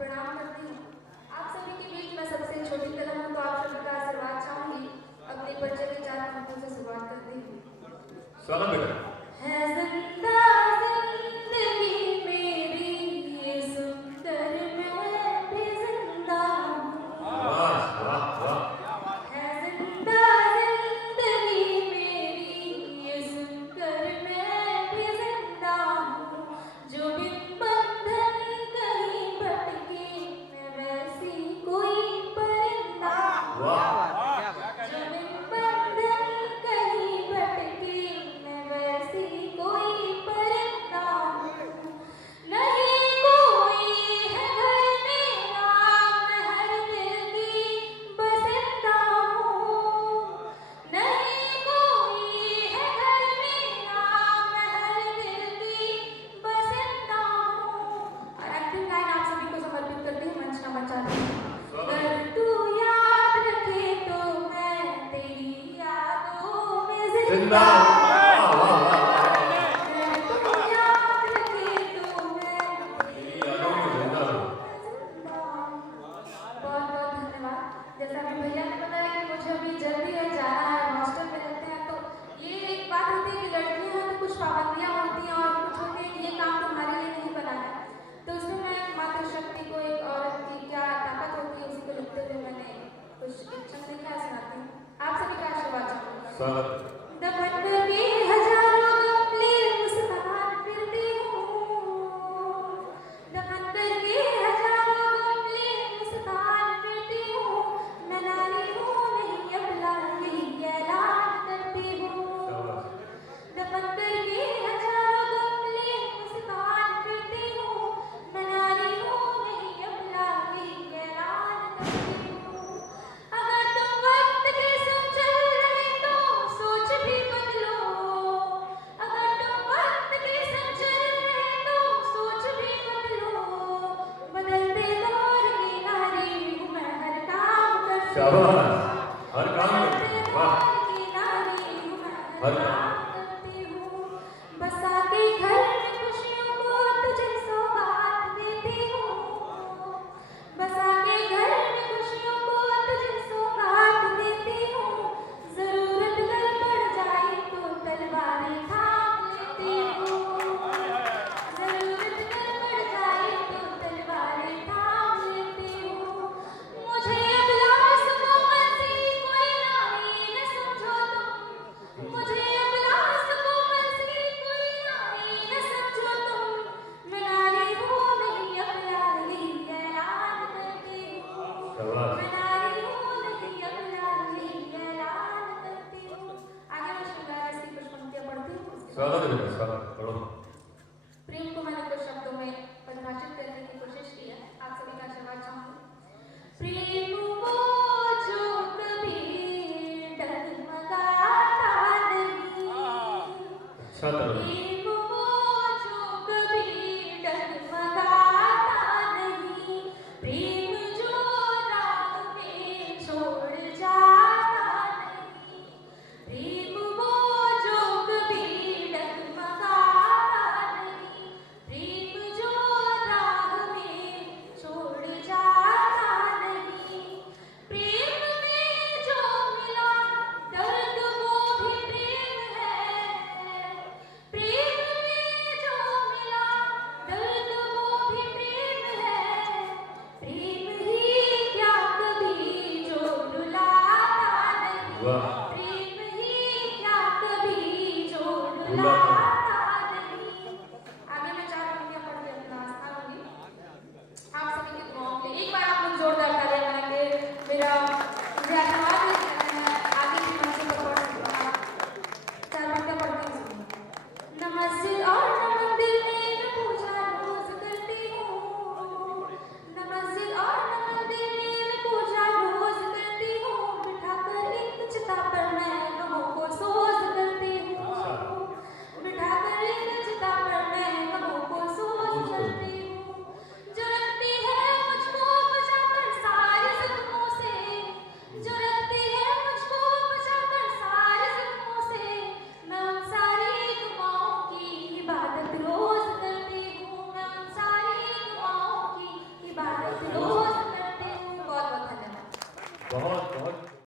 प्रणाम करती हूँ। आप सभी के बीच मैं सबसे छोटी कदम हूँ, तो आप सभी का आशीर्वाद चाहूंगी। अपने परिचय के 4 पंक्तियों से शुरुआत करती हूँ। स्वागत बेटा। है जिंदा जिंदगी मेरी ये सुनकर मैं भी जिंदा हूँ। वाह वाह वाह। है जिंदा जिंदगी मेरी ये सुनकर मैं भी जिंदा हूँ। जो बिन बंधन कहीं भटके मैं वैसी कोई परिंदा हूँ। जो बिन बंधन कहीं भटके मैं वैसी कोई परिंदा हूँ। नहीं कोई है घर मेरा, मैं हर दिल की बसिंदा हूँ। नहीं कोई है घर मेरा, मैं हर दिल की बसिंदा हूँ। और अंतिम लाइन आप सभी को समर्पित करती हूँ, मंच नंबर 4। अगर तू याद रखे तो मैं तेरी यादों में जिंदा हूँ। जैसा कि भैया ने बताया कि मुझे अभी जल्दी है जाना है, हॉस्टल में रहते हैं, तो ये एक बात होती है कि लड़कियां हैं तो कुछ पाबंदियां होती हैं और कुछ होती है कि ये काम तुम्हारे लिए नहीं बना है। तो उसमें मैं मातृशक्ति को, एक औरत की क्या ताकत होती है, उसी को लिखते हुए मैंने कुछ छंद लिखा सुनाती हूँ। आप सभी का आशीर्वाद चाहूँगी। दफन करके हजारों गमले मुस्कान फिरती हूँ। दफन करके हजारों गमले मुस्कान फिरती हूँ। मैं नारी हूँ नहीं अबला, यही ऐलान करती हूँ। दफन करके हजारों गमले मुस्कान फिरती हूँ। मैं नारी हूँ नहीं अबला, यही ऐलान करती हूँ। अगर तुम वक्त के संग चल रहे तो सोच भी बदलो। अगर तुम वक्त के संग चल रहे तो सोच भी बदलो। बदलते दौर की नारी हूँ मैं, हर काम करती हूँ। हर काम बदलते दौर की नारी हूँ मैं, हर काम करती हूँ। बसा के घर में खुशियों को तुझे सौगात देती हूँ। बसा के घर में खुशियों को तुझे सौगात देती हूँ। जरूरत घर पड़ जाए तो तलवारें थाम लेती हूँ। जरूरत घर पड़ जाए तो तलवारें थाम लेती हूँ। मुझे अबलास को मसीह कोई नारी न समझो तुम। मुझे अबलास को मसीह कोई नारी न समझो तुम। मैं नारी हूँ नहीं अबला, यही ऐलान करती हूँ। मैं नारी हूँ नहीं अबला, यही ऐलान करती हूँ। आगे मैं श्रृंगार रस की कुछ पंक्तियाँ पढ़ती हूँ। प्रेम को मैंने कुछ शब्दों में परिभाषित करने की कोशिश की है, आप सभी का आशीर्वाद चाहूंगी। प्रेम वो जो कभी डगमगाता नहीं। प्रेम वो जो कभी डगमगाता नहीं। प्रेम जो राह में छोड़ जाता नहीं। प्रेम वो जो कभी डगमगाता नहीं। प्रेम जो राह में छोड़ जाता नहीं। प्रेम में जो मिला दर्द वो भी प्रेम है। प्रेम में जो मिला दर्द वो भी प्रेम है। प्रेम ही क्या कभी जो रुलाता नहीं। प्रेम ही क्या कभी जो रुलाता नहीं। आगे मैं 4 पंक्तियाँ पढ़ के अपना स्थान लूंगी। आप सभी की दुआओं के लिए एक बार आप लोग जोरदार तालियां बना के मेरा मुझे आशीर्वाद देते हैं। आगे भी मंच पर पढ़ सकते हैं। 4 पंक्तियाँ पढ़ती हूँ। न मस्जिद और न मंदिर में मैं पूजा रोज करती हूँ। न मस्जिद और न मंदिर में मैं पूजा रोज करती हूँ। बिठाकर एक चिता पर मैं गमों को सोज करती हूँ। बिठाकर एक चिता पर मैं गमों को सोज करती हूँ। जो रखती है मुझको बचाकर सारे जख्मों से। जो रखती है मुझको बचाकर सारे जख्मों से। मैं उन सारी दुआओं की इबादत रोज करती हूँ। मैं उन सारी दुआओं की इबादत बहुत बहुत